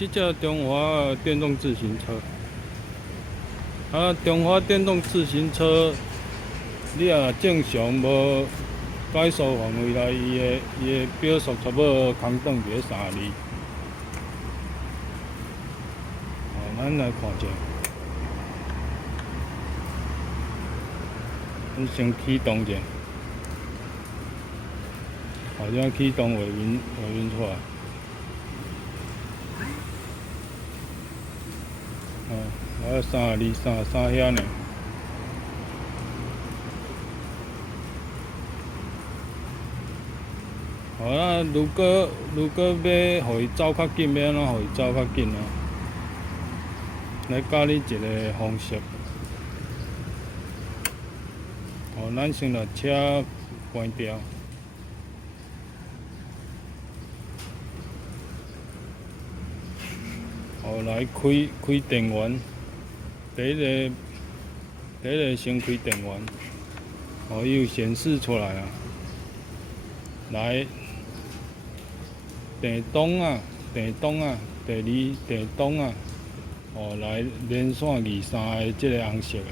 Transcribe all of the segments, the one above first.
这只中华电动自行车。中华电动自行车，你若正常无改速范围内，伊的表速差不多空转伫咧30。咱来看者，咱先启动者，或者启动画面出来。32、33遐呢。如果要互伊走较紧，要安怎互伊走较紧啊？来教你一个方式。咱先来车关掉。来开电源。第一个先开电源。伊有显示出来啊。来，电筒啊，第二电筒啊，来连线23个即个红色的，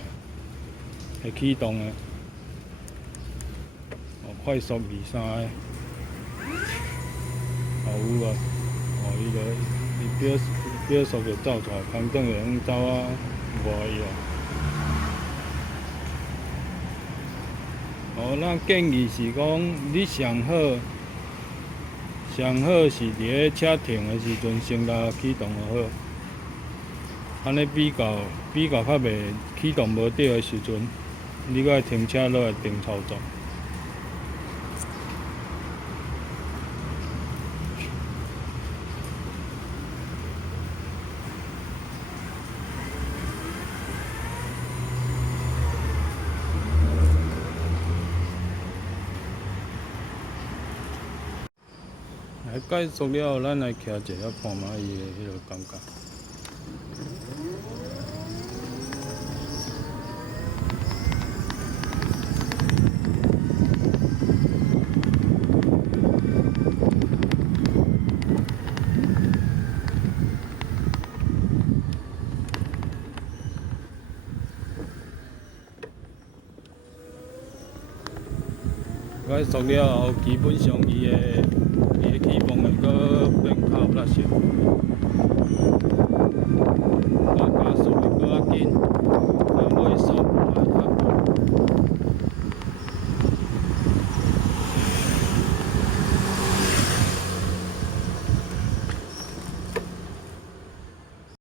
会启动的，快速23个，有啊，伊表速就走出来，空转就用走啊，无伊啊。咱建议是讲，你上好是伫咧车停的时阵先来启动就好，安尼比较较袂启动无对的时阵，你搁停车落来定操作。来解说了后，咱来徛一下看卖伊的迄个感觉。解说了后，基本上伊的气泵会搁变较有力些。